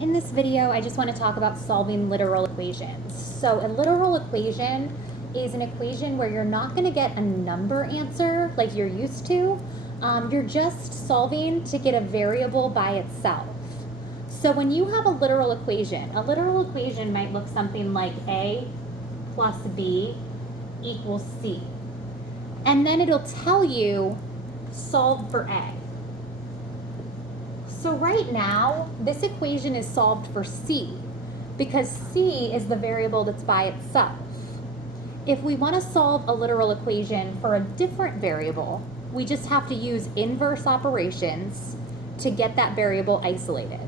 In this video, I just want to talk about solving literal equations. So a literal equation is an equation where you're not going to get a number answer like you're used to. You're just solving to get a variable by itself. So when you have a literal equation might look something like A plus B equals C. And then it'll tell you solve for A. So right now, this equation is solved for C because C is the variable that's by itself. If we want to solve a literal equation for a different variable, we just have to use inverse operations to get that variable isolated.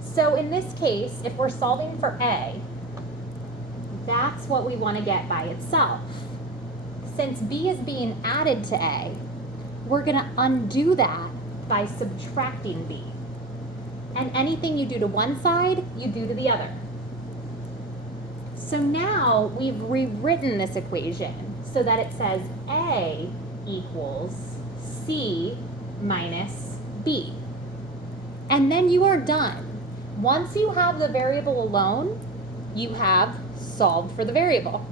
So in this case, if we're solving for A, that's what we want to get by itself. Since B is being added to A, we're going to undo that by subtracting B. And anything you do to one side, you do to the other. So now we've rewritten this equation so that it says A equals C minus B. And then you are done. Once you have the variable alone, you have solved for the variable.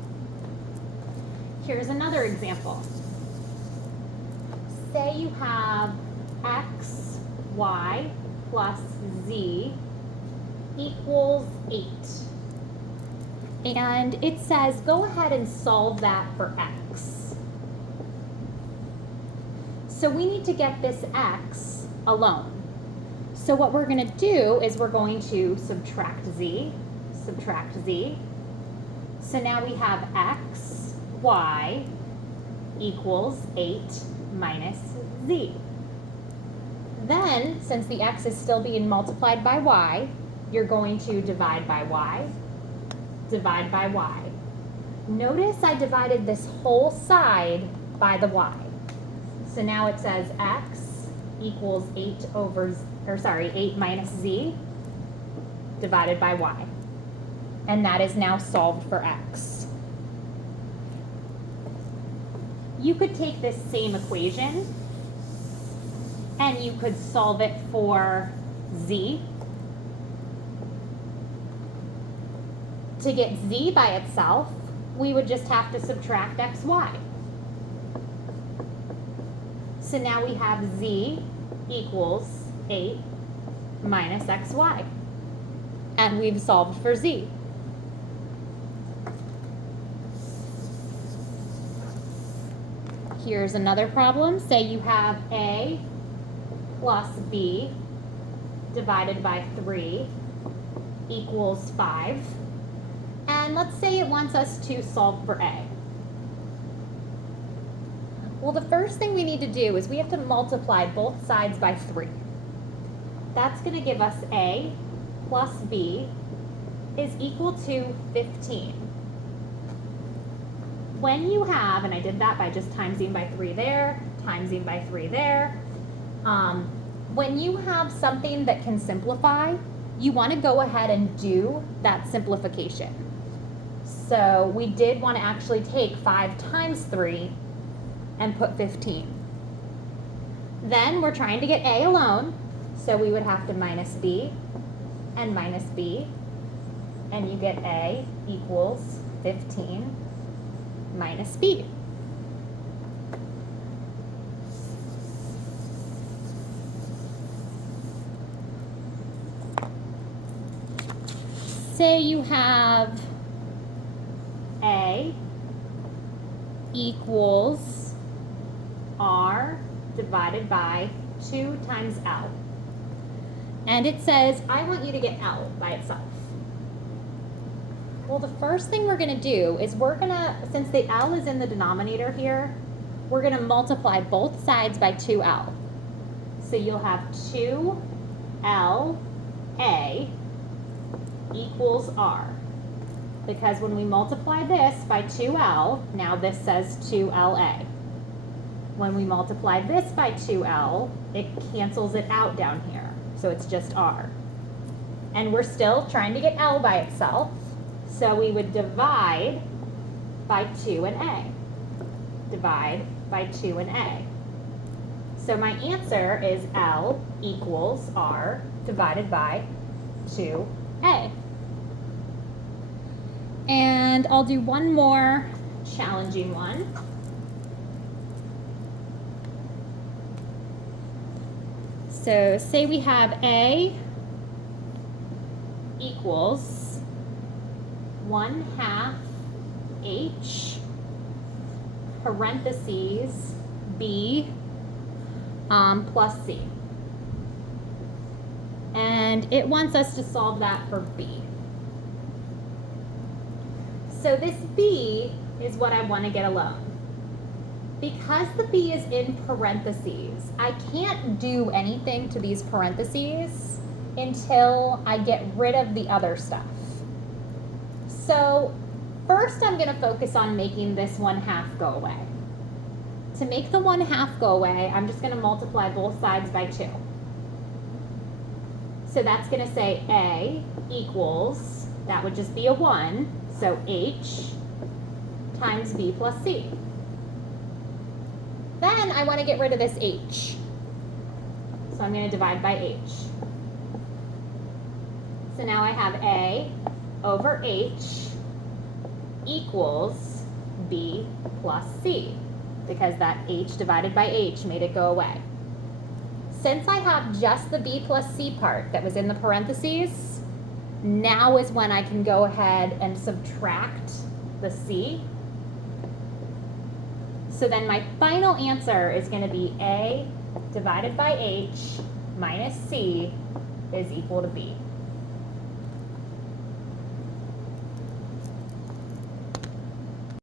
Here's another example. Say you have x, y, plus z equals 8. And it says go ahead and solve that for x. So we need to get this x alone. So what we're going to do is we're going to subtract z. So now we have x, y equals 8 minus z. Then, since the x is still being multiplied by y, you're going to divide by y. Notice I divided this whole side by the y. So now it says x equals 8 minus z divided by y. And that is now solved for x. You could take this same equation and you could solve it for z. To get z by itself, we would just have to subtract xy. So now we have z equals 8 minus xy. And we've solved for z. Here's another problem. Say you have A plus B divided by 3 equals 5. And let's say it wants us to solve for A. Well, the first thing we need to do is we have to multiply both sides by 3. That's going to give us A plus B is equal to 15. When you have, and I did that by just timesing by 3 there, timesing by 3 there, when you have something that can simplify, you want to go ahead and do that simplification. So we did want to actually take 5 times 3 and put 15. Then we're trying to get A alone, so we would have to minus B, and you get A equals 15 minus B. Say you have A equals R divided by 2 times L. And it says, I want you to get L by itself. Well, the first thing we're going to do is since the L is in the denominator here, we're going to multiply both sides by 2L. So you'll have 2LA equals R. Because when we multiply this by 2L, now this says 2LA. When we multiply this by 2L, it cancels it out down here. So it's just R. And we're still trying to get L by itself. So we would divide by 2 and A. Divide by 2 and A. So my answer is L equals R divided by to A. And I'll do one more challenging one. So say we have A equals 1/2 H parentheses B plus C. And it wants us to solve that for B. So this B is what I want to get alone. Because the B is in parentheses, I can't do anything to these parentheses until I get rid of the other stuff. So first I'm going to focus on making this 1/2 go away. To make the 1/2 go away, I'm just going to multiply both sides by 2. So that's going to say A equals, that would just be a 1, so H times B plus C. Then I want to get rid of this H. So I'm going to divide by H. So now I have A over H equals B plus C, because that H divided by H made it go away. Since I have just the B plus C part that was in the parentheses, now is when I can go ahead and subtract the C. So then my final answer is going to be A divided by H minus C is equal to B.